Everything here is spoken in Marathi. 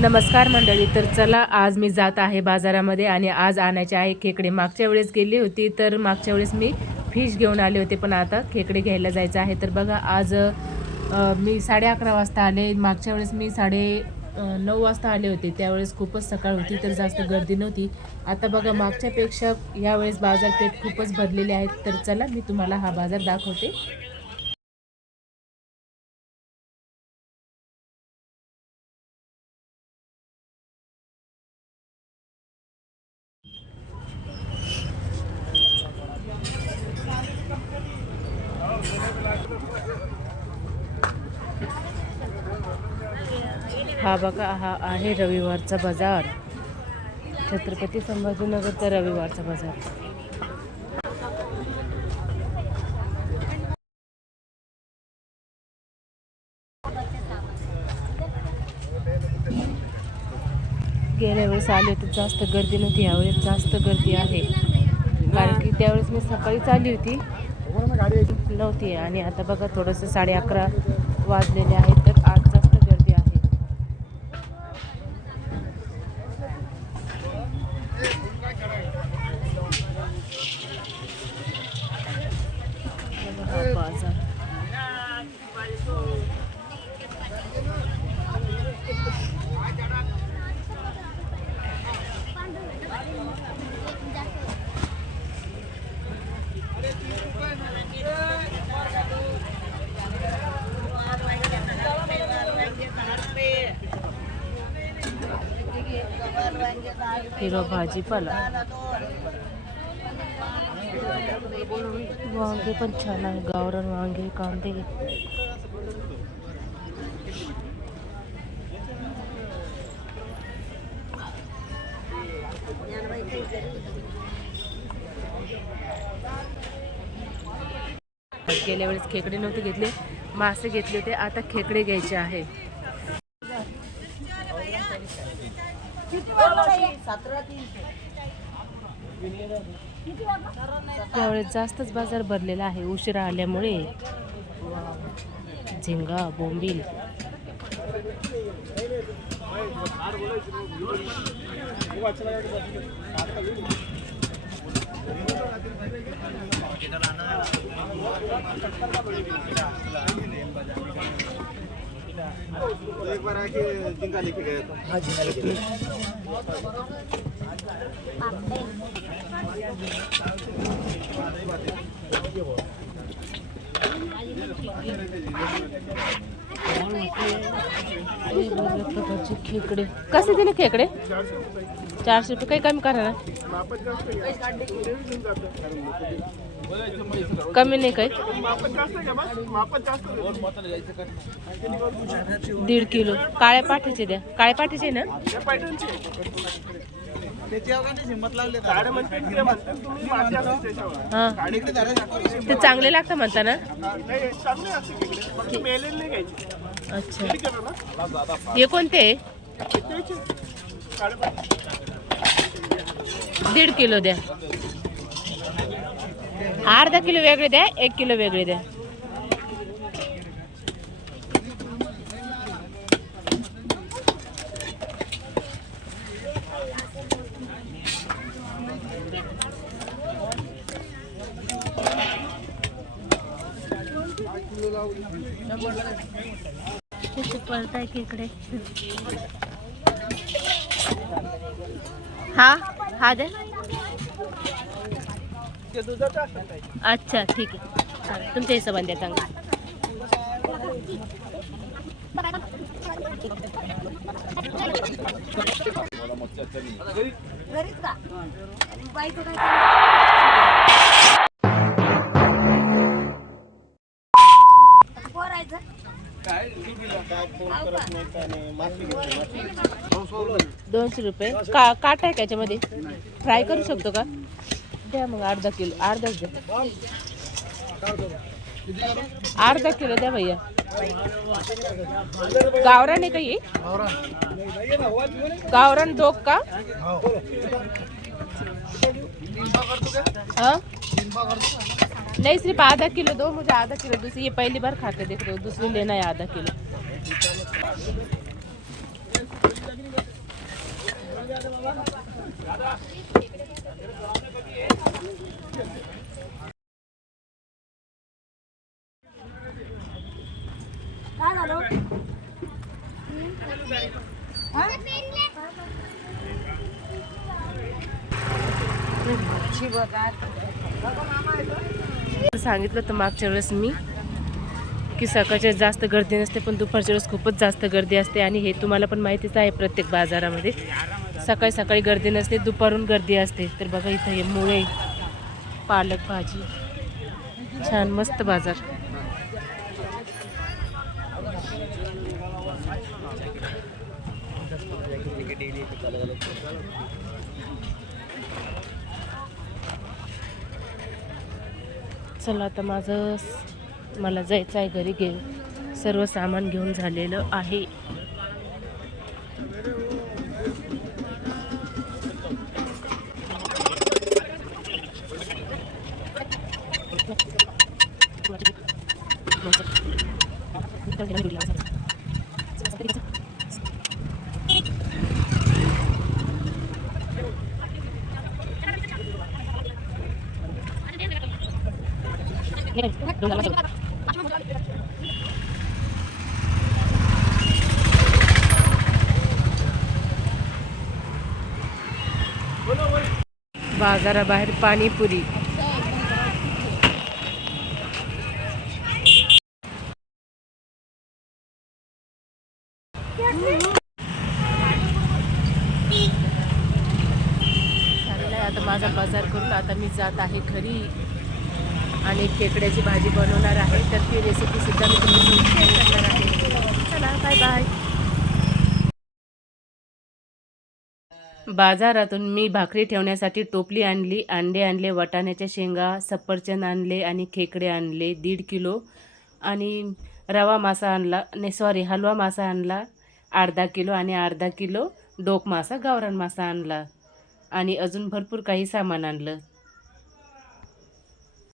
नमस्कार मंडळी. तर चला, आज मी जात आहे बाजारामध्ये आणि आज आणायचे आहे खेकडे. मागच्या वेळेस गेली होती तर मागच्या वेळेस मी फिश घेऊन आले होते, पण आता खेकडे घ्यायला जायचं आहे. तर बघा, आज मी 11:30 वाजता आले. मागच्या वेळेस मी 9:30 वाजता आले होते, त्यावेळेस खूपच सकाळ होती तर जास्त गर्दी नव्हती. आता बघा, मागच्यापेक्षा यावेळेस बाजारपेठ खूपच भरलेले आहेत. तर चला, मी तुम्हाला हा बाजार दाखवते. हा बघा, हा आहे रविवारचा बाजार, छत्रपती संभाजीनगरचा रविवारचा बाजार. गेल्या वेळेस आले होते जास्त गर्दी नव्हती, यावेळेस जास्त गर्दी आहे. कारण की त्यावेळेस मी सकाळीच आली होती नव्हती, आणि आता बघा थोडंसं 11:30 वाजलेले आहेत तर आज जास्त गर्दी आहे. बाजार हिरो भाजीपाला. वांगे पण छान आहे, गावरान वांगे, कांदे. गेल्या वेळेस खेकडे नव्हते घेतले, मासे घेतले होते. आता खेकडे घ्यायचे आहे. त्यावेळेस जास्तच बाजार भरलेला आहे उशिरा आल्यामुळे. झिंगा, बोंबील. एक बार आके झींगा लेके गया था। हाँ, झींगा लेके गया। खेकडे कसे दिले? खेकडे 400 रुपये. काही कमी करा ना. कमी नाही काही. 1.5 किलो काळ्या पाठीचे द्या. काळ्या पाठीचे ना? हां, ते चांगले लागतं म्हणता ना. अच्छा, हे कोणते? 1.5 किलो द्या. अर्धा किलो वेगळे द्या, 1 किलो वेगळे द्या. पडताय खेकडे. हा हा दे. अच्छा, ठीक आहे, तुमच्या हिशोबाने द्या. चांगलं. ₹200. काटा आहे त्याच्यामध्ये, फ्राय करू शकतो का? द्या मग अर्धा किलो. अर्धाच द्या. अर्धा किलो द्या भैया. गावरान आहे काही? गावरान 2 का? हाँ नहीं, सिर्फ आधा किलो दो मुझे, आधा किलो। दूसरी ये पहली बार खाते देख रहे हो, दूसरी लेना है आधा किलो। सांगितलं तर मागच्या वेळेस मी की सकाळच्या जास्त गर्दी नसते, पण दुपारच्या वेळेस खूपच जास्त गर्दी असते. आणि हे तुम्हाला पण माहितीच आहे, प्रत्येक बाजारामध्ये सकाळी सकाळी गर्दी नसते, दुपारून गर्दी असते. तर बघा इथं हे मुळे, पालक भाजी, छान मस्त बाजार. चला आता मला जायचं आहे घरी. सर्व सामान घेऊन झालेलं आहे. बाजाराबाहेर पाणीपुरी. आता माझा बाजार करून आता मी जात आहे घरी आणि खेकड्याची भाजी बनवणार आहे. तर ती रेसिपी सुद्धा मी तुमच्यासोबत शेअर करणार आहे. चला बाय बाय. बाजारातून मी भाकरी ठेवण्यासाठी टोपली आणली, अंडे आणले, वाटाण्याच्या शेंगा, सफरचंद आणले आणि खेकडे आणले 1.5 किलो. आणि रवा मासा आणला, नाही सॉरी हलवा मासा आणला अर्धा किलो. आणि अर्धा किलो डोक मासा, गावरान मासा आणला. आणि अजून भरपूर काही सामान आणलं.